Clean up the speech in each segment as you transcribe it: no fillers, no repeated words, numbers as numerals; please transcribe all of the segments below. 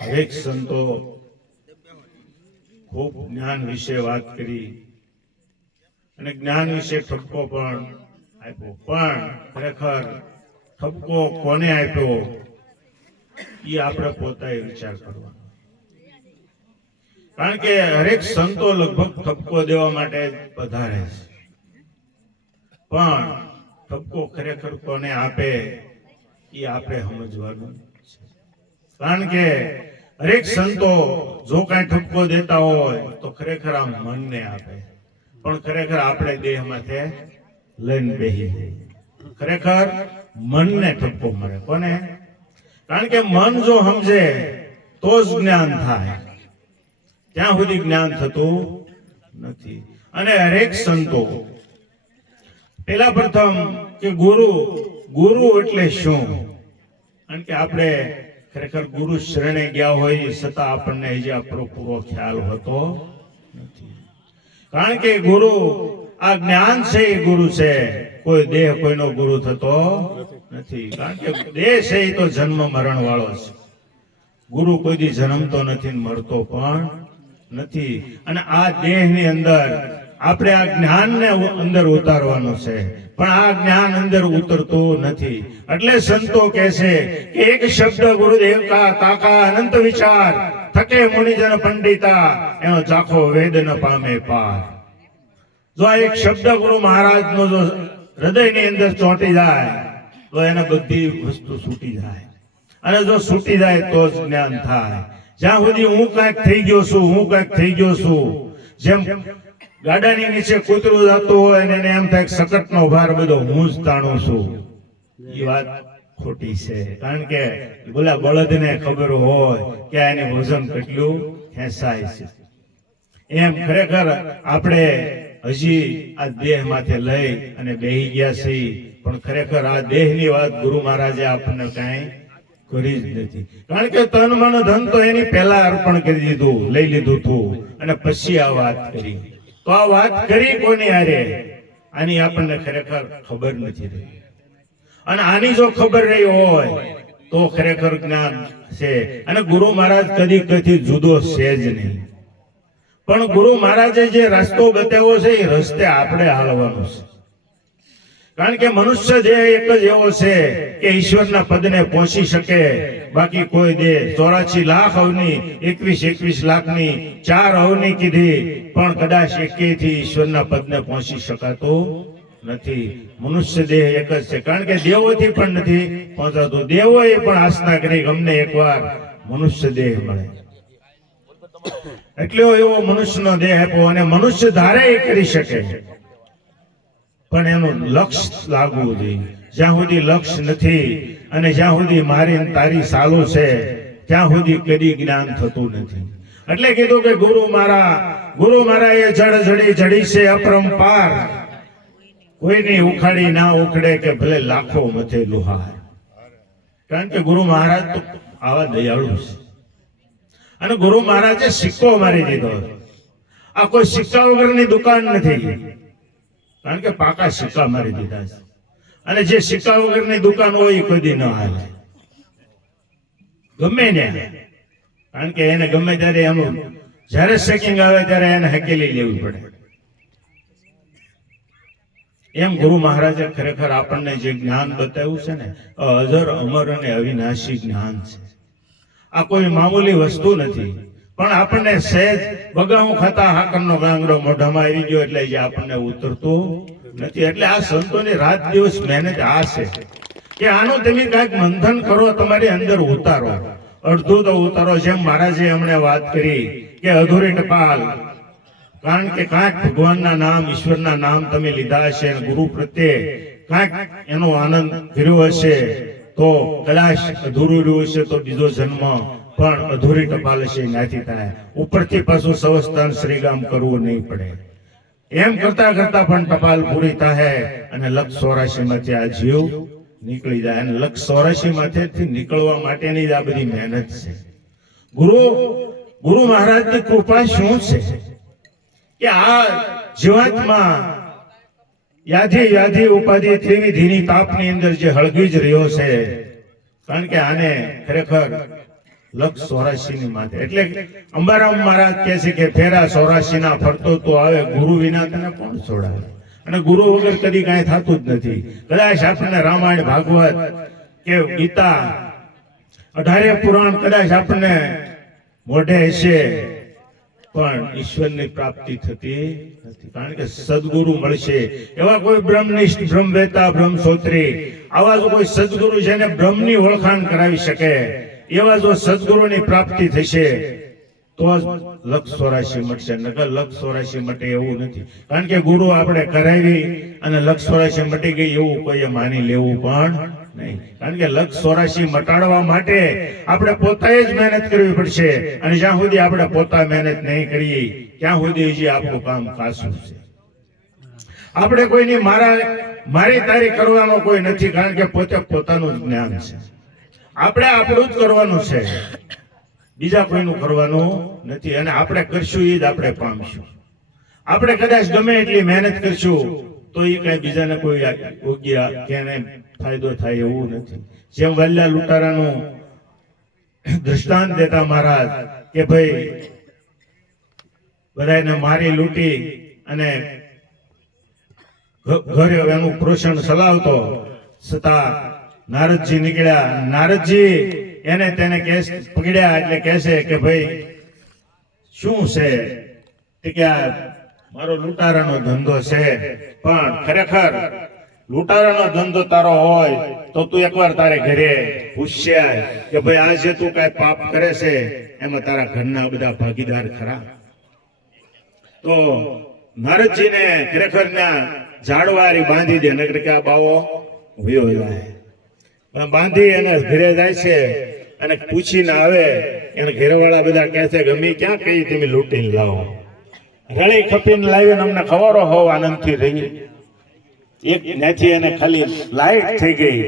હરેક સંતો ખૂબ જ્ઞાન વિશે વાત કરી અને જ્ઞાન વિશે ઠપકો પણ આપ્યો, પણ ખરેખર ઠપકો કોને આપ્યો એ આપણે પોતાએ વિચાર કરવાનો. કારણ કે હરેક સંતો લગભગ ઠપકો દેવા માટે પધારે છે, પણ ઠપકો ખરેખર કોને આપે એ આપણે સમજવાનું છે. કારણ કે હરેક સંતો જો કાંઈ ઠપકો દેતા હોય તો ખરેખર આ મનને આપે, પણ ખરેખર આપણે દેહ માથે લઈને બેસી જઈએ. ખરેખર મનને ઠપકો મળે. કોને? કારણ કે મન જો સમજે તો જ જ્ઞાન થાય, ત્યાં સુધી જ્ઞાન થતું નથી. અને હરેક સંતો પેલા પ્રથમ કે ગુરુ એટલે શું? કારણ કે આપણે ખરેખર ગુરુ શરણે ગયા હોય છતાં આપણને હજી આ પૂરો ખ્યાલ હોતો નથી. કારણ કે ગુરુ આ જ્ઞાન છે એ ગુરુ છે, કોઈ દેહ કોઈનો ગુરુ થતો નથી. કારણ કે દેહ છે એ તો જન્મ મરણ વાળો છે, ગુરુ કોઈ દી જન્મતો નથી મરતો પણ નથી. અને આ દેહની અંદર આપણે આ જ્ઞાનને અંદર ઉતારવાનું છે, પણ આ જ્ઞાન અંદર ઉતરતું નથી. એટલે સંતો કહે છે કે એક શબ્દ ગુરુદેવ કા કાકા અનંત વિચાર થકે મુનિજન પંડિતા એનો ચાખો વેદ ન પામે પાર. જો આ એક શબ્દ ગુરુ મહારાજ નો જો હૃદયની અંદર ચોંટી જાય તો એને બધી વસ્તુ છૂટી જાય, અને જો છૂટી જાય તો જ જ્ઞાન થાય. જ્યાં સુધી હું કાંઈક થઈ ગયો છું, હું કાંઈક થઈ ગયો છું, જેમ ગાડાની નીચે કૂતરું જતું હોય અને એને એમ થાય સકટનો ભાર બધો હું જ તાણું છું, એ વાત ખોટી છે. કારણ કે બોલા બળદને ખબર હોય કે એની વજન કેટલું ખેંચાય છે. એમ ખરેખર આપણે હજી આ દેહ માથે લઈ અને બેહી ગયા છીએ, પણ ખરેખર આ દેહની વાત ગુરુ મહારાજે આપણને કાંઈ કરી જ નથી. કારણ કે તન મન ધન તો એની પહેલા અર્પણ કરી દીધું, લઈ લીધું હતું, અને પછી આ વાત કરી. તો આ વાત કરી કોની હારે? આની આપણને ખરેખર ખબર નથી રહી. અને આની જો ખબર રહી હોય તો ખરેખર જ્ઞાન છે. અને ગુરુ મહારાજ કદી કદી જુદો છે જ નહીં, પણ ગુરુ મહારાજે જે રસ્તો બતાવ્યો છે એ રસ્તે આપણે હાલવાનું છે. કારણ કે મનુષ્ય દેહ એક જ એવો છે કે ઈશ્વરના પદને પહોંચી શકે, બાકી કોઈ દેહ 84 લાખ અવની 21 લાખની 4 અવની કીધી, પણ કદાચ એકેયથી ઈશ્વરના પદને પહોંચી શકાતું નથી. મનુષ્ય દેહ એક જ છે. કારણ કે દેવોથી પણ નથી પહોંચાતું. દેવોએ પણ આસ્થા કરી અમને એકવાર મનુષ્ય દેહ મળે, એટલો એવો મનુષ્યનો દેહ આપ્યો. અને મનુષ્ય ધારે એ કરી શકે, પણ એનું લક્ષ્ય લાગવું જોઈએ. જ્યાં સુધી લક્ષ્ય નથી અને જ્યાં સુધી મારી તારી ચાલુ છે ત્યાં સુધી કદી જ્ઞાન થતું નથી. એટલે કીધું કે ગુરુ મારા એ જડ જડી જડી છે અપરંપાર, કોઈની ઉખાડી ના ઉખડે કે ભલે લાખો મથે લુહાર. કારણ કે ગુરુ મહારાજ તો આવા દયાળુ છે. અને ગુરુ મહારાજે સિક્કો મારી દીધો. આ કોઈ સિક્કા વગરની દુકાન નથી, કારણ કે પાકા સિક્કા મારી દીધા છે. અને જે સિક્કા વગરની દુકાન હોય એ કોઈ દી ન હાલે, ગમે ને. કારણ કે એને ગમે ત્યારે એનું જ્યારે શેકિંગ આવે ત્યારે એને હકેલી લેવી પડે. એમ ગુરુ મહારાજે ખરેખર આપણને જે જ્ઞાન બતાવ્યું છે ને, અજર અમર અને અવિનાશી જ્ઞાન છે. આ કોઈ મામૂલી વસ્તુ નથી. પણ આપણને સહેજ બગાઉં ખાતા હાકરનો ગાંગડો મોઢામાં આવી ગયો એટલે જે આપણને ઉતરતું નથી. એટલે આ સંતોની રાત દિવસ મહેનત આ છે કે આનું તમે કાંઈક મંથન કરો, તમારી અંદર ઉતારો, અડધું તો ઉતારો. જેમ મહારાજે હમણે વાત કરી કે અધૂરી ટપાલ. કારણ કે કાંઈક ભગવાનના નામ, ઈશ્વરના નામ તમે લીધા હશે, ગુરુ પ્રત્યે કાંઈક એનો આનંદ કર્યો હશે, તો કદાચ અધૂરું રહ્યું હશે તો બીજો જન્મ પણ અધૂરી ટપાલ હશે નાથી થાય. ઉપરથી પાછું સવસ્થાન શ્રીગામ કરવું નહીં પડે. એમ કરતા કરતા પણ ટપાલ પૂરી થાય અને લક્ષ 84 માંથી આ જીવ નીકળી જાય. અને લક્ષ 84 માંથી નીકળવા માટેની જ આ બધી મહેનત છે. ગુરુ મહારાજની કૃપા શું છે કે આ જીવાત્મા યાધી ઉપાધિ ત્રિવિધિની તાપની અંદર જે હળગી જ રહ્યો છે. કારણ કે આને ખરેખર લક્ષ 84 ની માથે. એટલે અંબારામ મહારાજ કહે છે કે ફેરા 84 ના ફરતો તો આવે, ગુરુ વિના તને કોણ છોડાવે. અને ગુરુ વગર કદી કાંઈ થતું જ નથી. કદાચ આપણને રામાયણ, ભાગવત કે ગીતા 18 પુરાણ કદાચ આપણને મોઢે હશે, પણ ઈશ્વરની પ્રાપ્તિ થતી નથી. કારણ કે સદગુરુ મળશે. એવા કોઈ બ્રહ્મનિષ્ઠ, બ્રહ્મવેતા, બ્રહ્મસોત્રી, આવા જો કોઈ સદગુરુ જેને બ્રહ્મની ઓળખાણ કરાવી શકે, એવા જો સદગુરુની પ્રાપ્તિ થશે તો જ લક્ષ 84 મળશે. નકર લક્ષ 84 મટે એવું નથી. કારણ કે ગુરુ આપણે કરાવી અને લક્ષ 84 મટી ગઈ એવું કોઈએ માની લેવું પણ નહીં. કારણ કે લક્ષ 84 મટાડવા માટે આપણે પોતે જ મહેનત કરવી પડશે. અને જ્યાં સુધી આપણે પોતા મહેનત નહીં કરીએ ત્યાં સુધી હજી આપણું કામ કાચું છે. આપણે કોઈની મારી તારી કરવાનો કોઈ નથી. કારણ કે પોતે પોતાનું જ્ઞાન છે. આપણે આપણું જ કરવાનું છે, બીજા કોઈનું કરવાનું નથી. અને આપણે કરશું એ જ આપણે પામશું. આપણે કદાચ ગમે એટલી મહેનત કરશું તો એ કઈ બીજાને કોઈ યોગ્ય કેને ફાયદો થાય એવું નથી. જેમ વલ્લા લૂંટારાનું દૃષ્ટાંત દેતા મહારાજ કે ભાઈ બધાને મારી લૂંટી અને ઘરે એનું પોષણ ચલાવતો, છતાં નારદજી નીકળ્યા. નારદજી એને તેને કેસ પકડ્યા એટલે કહેશે કે ભાઈ શું છે? કે મારો લૂંટારાનો ધંધો છે. પણ ખરેખર લૂંટારાનો ધંધો તારો હોય તો તું એકવાર તારે ઘરે પૂછ્યા કે ભાઈ આજે તું કઈ પાપ કરે છે એમાં તારા ઘરના બધા ભાગીદાર ખરા? તો નારદજીને ખરેખર ના ઝાડવારી બાંધી દે, નકર કે આ બાવો વયો જાય. બાંધી અને ઘરે જાય છે અને પૂછીને આવે. એને ઘેરવાળા બધા કહે છે કે અમે ક્યાં કઈ તમે લૂંટીને લાવો, રળી ખપીને લાવીને અમને ખવારો હોવ આનંદથી રહી. એક ત્યાંથી એને ખાલી લાઈટ થઈ ગઈ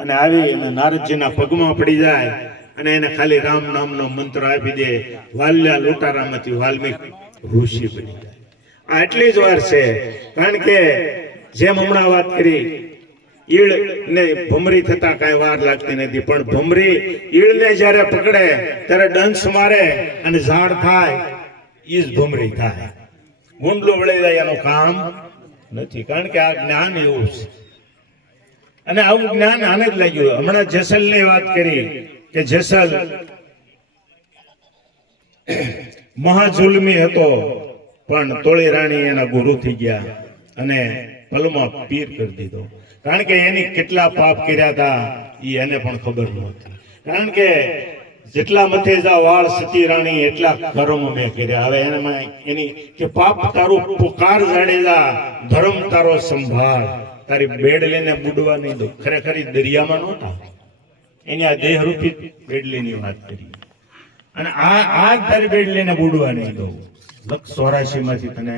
અને આવી અને નારદજીના પગમાં પડી જાય અને એને ખાલી રામ નામનો મંત્ર આપી દે. વાલ્યા લૂંટારામાંથી વાલ્મીકી ઋષિ બની જાય. આ એટલી જ વાર છે. કારણ કે જેમ હમણાં વાત કરી, ઈળ ને ભમરી થતા કઈ વાર લાગતી નથી. પણ ભમરી ઈળ ને જયારે પકડે ત્યારે ડંસ મારે અને ઝાડ થાય, ઈ જ ભમરી થાય. ગુંડલું વળી જાય એનું કામ નથી. કારણ કે આ જ્ઞાન એવું છે. અને આવું જ્ઞાન આને જ લાગ્યું. હમણાં જેસલ ની વાત કરી કે જેસલ મહાજુલમી હતો, પણ તોળી રાણી એના ગુરુ થઈ ગયા અને પલમાં પીર કરી દીધો. કારણ કે એની કેટલા પાપ કર્યા હતા એ એને પણ ખબર નહોતી. કારણ કે જેટલા મથેજા વાળ સતી રાણી એટલા કર્મ મેં કર્યા. હવે એનામાં એની કે પાપ તારું પુકાર જાડેજા, ધર્મ તારો સંભાળ, તારી બેડલીને બુડવા નહીં દો. ખરેખર દરિયામાં નહોતા, એની આ દેહરૂપી બેડલીની વાત કરી. અને આ તારી બેડલીને બુડવા નહીં દો. લક્ષ 84 માંથી તને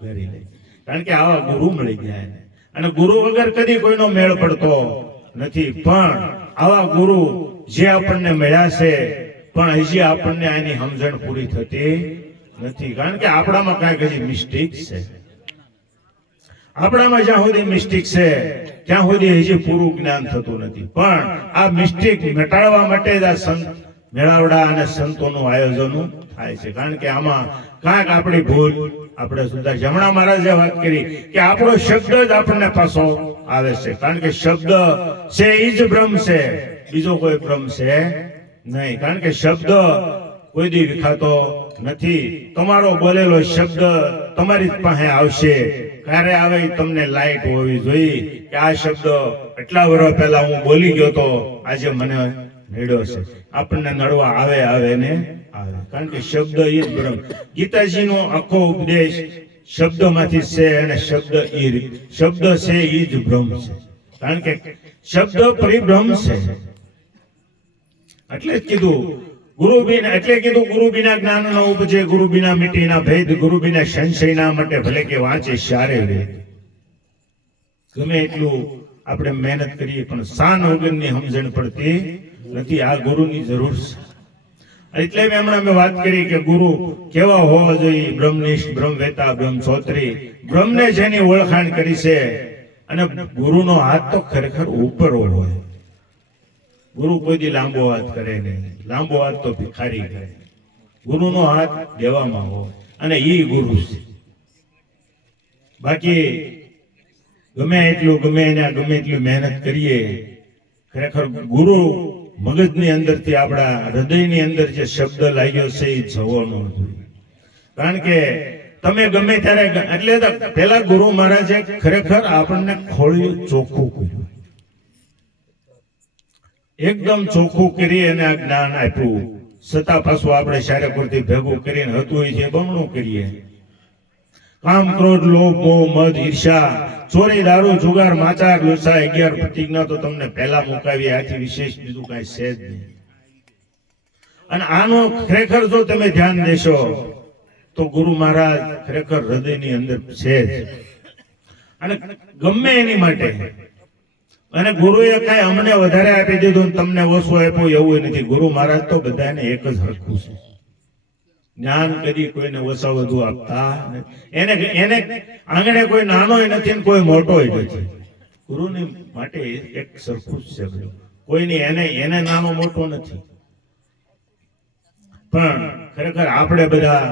ઘરી લઈ. કારણ કે આવા ગુરુ મળી ગયા. અને ગુરુ વગર કદી કોઈનો મેળ પડતો નથી. પણ આવા ગુરુ જે આપણને મળ્યા છે, પણ હજી આપણને આની સમજણ પૂરી થતી નથી. કારણ કે આપણામાં કાંઈક હજી મિસ્ટેક છે. આપણામાં જ્યાં સુધી મિસ્ટેક છે ત્યાં સુધી હજી પૂરું જ્ઞાન થતું નથી. પણ આ મિસ્ટેક મટાડવા માટે જ આ સંત મેળાવડા અને સંતોનું આયોજન થાય છે. કારણ કે આમાં કાંઈક આપણી ભૂલ આપણે સુધાર. હમણાં મહારાજે વાત કરી કે આપણો શબ્દ જ આપણને પાછો આવે છે. કારણ કે શબ્દ છે એ જ બ્રહ્મ છે, બીજો કોઈ બ્રહ્મ છે નહીં. કારણ કે શબ્દ કોઈ દી વિખાતો નથી. તમારો બોલેલો શબ્દ તમારી પાસે આવશે. ક્યારે આવે તમને લાઈટ હોવી જોઈએ કે આ શબ્દ એટલા વર્ષ પહેલા હું બોલી ગયો તો આજે મને નડ્યો છે. આપણને નડવા આવે ને આવે. કારણ કે શબ્દ એ જ બ્રહ્મ. ગીતાજીનો આખો ઉપદેશ શબ્દમાંથી છે અને શબ્દ છે એ જ બ્રહ્મ છે. કારણ કે શબ્દ પરિબ્રહ્મ છે. એટલે જ કીધું ગુરુ બિના જ્ઞાન ન ઉપજે, ગુરુ બિના મિટી ના ભેદ, ગુરુ બિના સંશય ના માટે ભલે કે વાંચે સારે વેદ. ગમે એટલું આપણે મહેનત કરીએ પણ શાન વગરની સમજણ પડતી નથી. આ ગુરુની જરૂર છે. એટલે મેં વાત કરી કે ગુરુ કેવા હોવા જોઈએ? બ્રહ્મનિષ્ઠ, બ્રહ્મવેતા, બ્રહ્મસોત્રી, બ્રહ્મને જેની ઓળખાણ કરી છે. અને ગુરુનો હાથ તો ખરેખર ઉપર હોય. ગુરુ કોઈ દી લાંબો હાથ કરે નહીં. લાંબો હાથ તો ભિખારી કરે. ગુરુનો હાથ દેવામાં હોય અને ઈ ગુરુ છે. બાકી ગમે એટલી મહેનત કરીએ, ખરેખર ગુરુ મગજની અંદરથી આપણા હૃદયની અંદર જે શબ્દ લાગ્યો છે એ જવો ન જોઈએ. કારણ કે તમે ગમે ત્યારે એટલે પેલા ગુરુ મહારાજે ખરેખર આપણને ખોળ્યું ચોખ્ખું કર્યું, એકદમ ચોખ્ખું કરી અને આ જ્ઞાન આપ્યું. છતાં પાછું આપણે શારેપુરથી ભેગું કરીને હતું છે બમણું કરીએ. કામ, ક્રોધ, લોભ, મોહ, મદ, ઈર્ષા, ચોરી, દારૂ, જુગાર, માચાર, લુસા, 11 પ્રતિજ્ઞા તો તમને પહેલા મુકાવી. આથી વિશેષ બીજું કઈ છે જ નહીં. અને આનો ખરેખર જો તમે ધ્યાન દેશો તો ગુરુ મહારાજ ખરેખર હૃદયની અંદર છે જ. અને ગમે એની માટે, અને ગુરુએ કઈ અમને વધારે આપી દીધું તમને ઓછું આપ્યું એવું નથી. ગુરુ મહારાજ તો બધાને એક જ હરખું છે. જ્ઞાન કદી કોઈને ઓછા વધુ આપતા એને આંગણે કોઈ નાનો નથી ને કોઈ મોટો નથી. ગુરુની માટે એક સરખું જ છે. કોઈની એને નાનો મોટો નથી. પણ ખરેખર આપણે બધા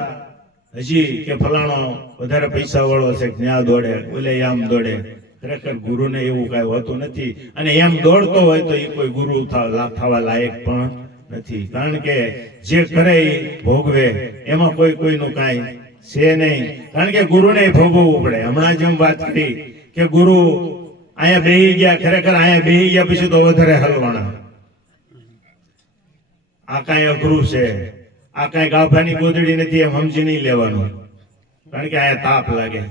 હજી કે ફલાણો વધારે પૈસા વાળો છે, ન્યા દોડે, ઓલે આમ દોડે. ખરેખર ગુરુને એવું કઈ હોતું નથી. અને એમ દોડતો હોય તો એ કોઈ ગુરુ થવા લાયક પણ નથી. કારણ કે જે કરે એ ભોગવે, એમાં કોઈનું કાંઈ છે નહીં. કારણ કે ગુરુને ભોગવવું પડે. હમણાં જેમ વાત કરી કે ગુરુ અહીંયા બેહી ગયા, ખરેખર અહીંયા બેહી ગયા પછી તો વધારે હલવાના. આ કાંઈ અઘરું છે, આ કાંઈ ગાભાની ગોદડી નથી એમ સમજી નહીં લેવાનું. કારણ કે અહીંયા તાપ લાગે.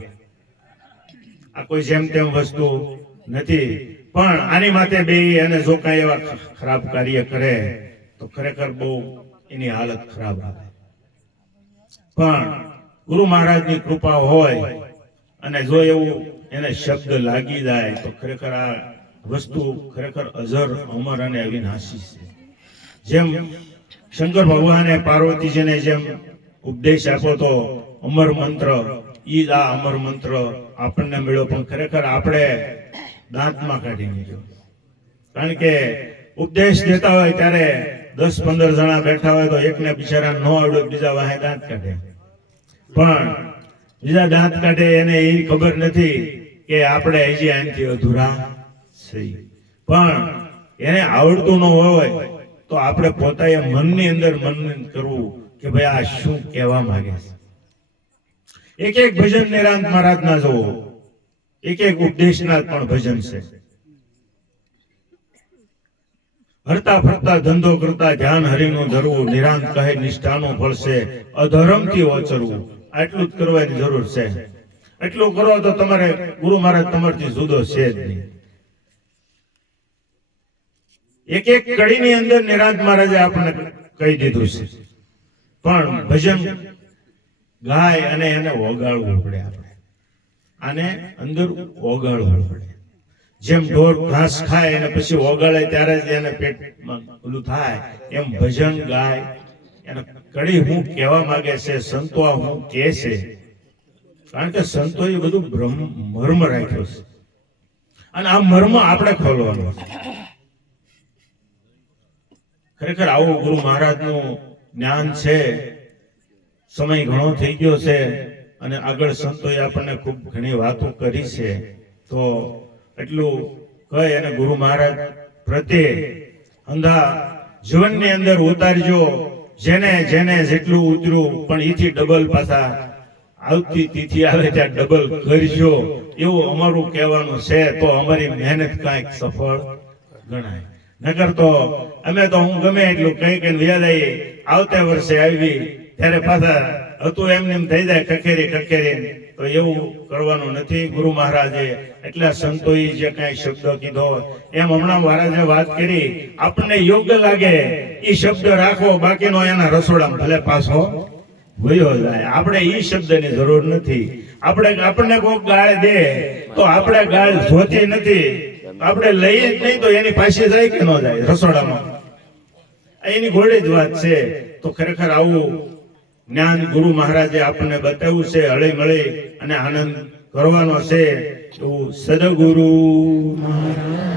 આ કોઈ જેમ તેમ વસ્તુ નથી. પણ આની માથે બેહી અને જો કાંઈ એવા ખરાબ કાર્ય કરે તો ખરેખર બહુ એની હાલત ખરાબ આવે. પણ ગુરુ મહારાજની કૃપા હોય અને જો એવું એને શબ્દ લાગી જાય તો ખરેખર આ વસ્તુ ખરેખર અજર, અમર અને અવિનાશી છે. જેમ શંકર ભગવાને પાર્વતીજીને જેમ ઉપદેશ આપ્યો તો અમર મંત્ર, ઈ જ આ અમર મંત્ર આપણને મળ્યો. પણ ખરેખર આપણે દાંતમાં કાઢી નીકળ્યો. કારણ કે ઉપદેશ દેતા હોય ત્યારે 10-15 જણા બેઠા હોય તો એકને બિચારા ન આવડે, બીજા વાહે દાંત કાઢે. પણ બીજા દાંત કાઢે એને એ ખબર નથી કે આપણે હજી આનાથી અધૂરા છીએ. પણ એને આવડતું ન હોય તો આપણે પોતાએ મનની અંદર મનન કરવું કે ભાઈ આ શું કહેવા માંગે છે. એક ભજન નિરાંત મહારાજના જોવો, એક ઉપદેશના પણ ભજન છે. હરતા ફરતા ધંધો કરતા ધ્યાન હરિનું ધરવું, નિરાંત કહે નિષ્ઠાનું ફળ છે, અધર્મથી ઓચરવું. આટલું જ કરવાની જરૂર છે. એટલું કરો તો તમારે ગુરુ મહારાજ તમારથી જુદો છે જ નહીં. એક કડીની અંદર નિરાંત મહારાજે આપણને કહી દીધું છે. પણ ભજન ગાય અને એને ઓગાળવું પડે. આપણે આને અંદર ઓગાળવું પડે. જેમ ઢોર ઘાસ ખાય અને પછી ઓગાળે ત્યારે જ એને પેટમાં ઓલું થાય, એમ ભજન ગાય એને કડી હું કહેવા માંગે છે, સંતો હું કે છે. કારણ કે સંતો એ બધું મર્મ રાખ્યો છે અને આ મર્મ આપણે ખોલવાનો છે. ખરેખર આવું ગુરુ મહારાજનું જ્ઞાન છે. સમય ઘણો થઈ ગયો છે અને આગળ સંતોએ આપણને ખૂબ ઘણી વાતો કરી છે. તો એટલું કહે અને ગુરુ મહારાજ પ્રત્યે અંધા જીવનની અંદર ઉતારજો. જેને જેટલું ઉતર્યું પણ એથી ડબલ પાછા આવતી તિથિ આવે ત્યાં ડબલ કરજો, એવું અમારું કહેવાનું છે. તો અમારી મહેનત કાંઈક સફળ ગણાય. નકર તો અમે તો હું ગમે એટલું કઈ વ્યાજ આવતા વર્ષે આવી ત્યારે પાછા હતું એમને એમ થઈ જાય કખેરી. તો એવું કરવાનું નથી. ગુરુ મહારાજે એટલા સંતોએ જે કાંઈ શબ્દ કીધો એમ હમણાં મહારાજે વાત કરી, આપણને યોગ્ય લાગે એ શબ્દ રાખો, બાકીનો એના રસોડામાં ભલે પાછો વયો જાય. આપણે એ શબ્દની જરૂર નથી. આપણને કોઈ ગાળ દે તો આપણે ગાળ જોતી નથી. આપણે લઈએ જ નહીં તો એની પાસે જાય કે ન જાય રસોડામાં, એની ઘોડે જ વાત છે. તો ખરેખર આવું જ્ઞાન ગુરુ મહારાજે આપણને બતાવ્યું છે. હળી મળી અને આનંદ કરવાનો છે એવું સદગુરુ મહારાજ